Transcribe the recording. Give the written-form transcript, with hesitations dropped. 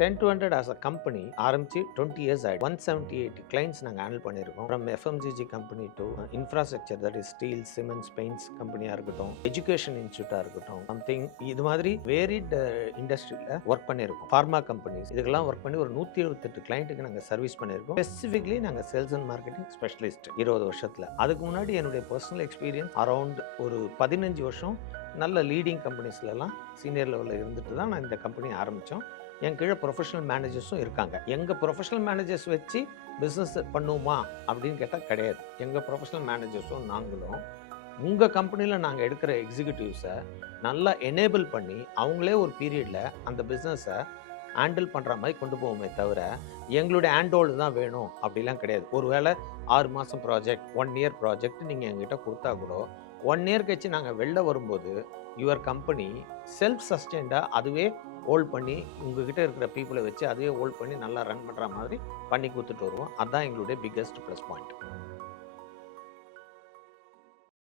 10 to 100 as a company ஆரம்பிச்சு 20 years ஆயிடுச்சு. 178 clients நாங்கள் ஹேண்டில் பண்ணியிருக்கோம். From FMCG company to infrastructure, that is steel, cements, paints கம்பெனியாக இருக்கட்டும், எஜுகேஷன் இன்ஸ்டியூட்டாக இருக்கட்டும், சம்திங் இது மாதிரி வேரிட் இண்டஸ்ட்ரியில் ஒர்க் பண்ணியிருக்கோம். ஃபார்மா கம்பெனிஸ் இதுக்கெல்லாம் ஒர்க் பண்ணி ஒரு 178 கிளைண்ட்டுக்கு நாங்கள் சர்வீஸ் பண்ணியிருக்கோம். ஸ்பெசிஃபிக்லி நாங்கள் சேல்ஸ் அண்ட் மார்க்கெட்டிங் ஸ்பெஷலிஸ்ட் 20 வருஷத்தில். அதுக்கு முன்னாடி என்னுடைய பர்சனல் எக்ஸ்பீரியன்ஸ் அரௌண்ட் ஒரு 15 வருஷம் நல்ல லீடிங் கம்பெனிஸ்லாம் சீனியர் லெவலில் இருந்துட்டு தான் நான் இந்த கம்பெனி ஆரம்பித்தோம். என் கீழே ப்ரொஃபஷனல் மேனேஜர்ஸும் இருக்காங்க. எங்கள் ப்ரொஃபஷனல் மேனேஜர்ஸ் வச்சு பிஸ்னஸ் பண்ணுவோமா அப்படின்னு கேட்டால் கிடையாது. எங்கள் ப்ரொஃபஷனல் மேனேஜர்ஸும் நாங்களும் உங்கள் கம்பெனியில் நாங்கள் எடுக்கிற எக்ஸிக்யூட்டிவ்ஸை நல்லா எனேபிள் பண்ணி அவங்களே ஒரு பீரியடில் அந்த பிஸ்னஸை ஹேண்டில் பண்ணுற மாதிரி கொண்டு போவோமே தவிர எங்களுடைய ஹேண்டோல்டு தான் வேணும் அப்படிலாம் கிடையாது. ஒருவேளை 6 மாதம் ப்ராஜெக்ட், 1 year ப்ராஜெக்ட் நீங்கள் எங்கிட்ட கொடுத்தா கூட 1 year கழிச்சு நாங்கள் வெளில வரும்போது யுவர் கம்பெனி செல்ஃப் சஸ்டெயின்டாக அதுவே ஹோல்ட் பண்ணி உங்ககிட்ட இருக்கிற பீப்புளை வச்சு அதுவே ஹோல்ட் பண்ணி நல்லா ரன் பண்ணுற மாதிரி பண்ணி கொடுத்துட்டு வருவோம். அதுதான் எங்களுடைய பிக்கஸ்ட் ப்ளஸ் பாயிண்ட்.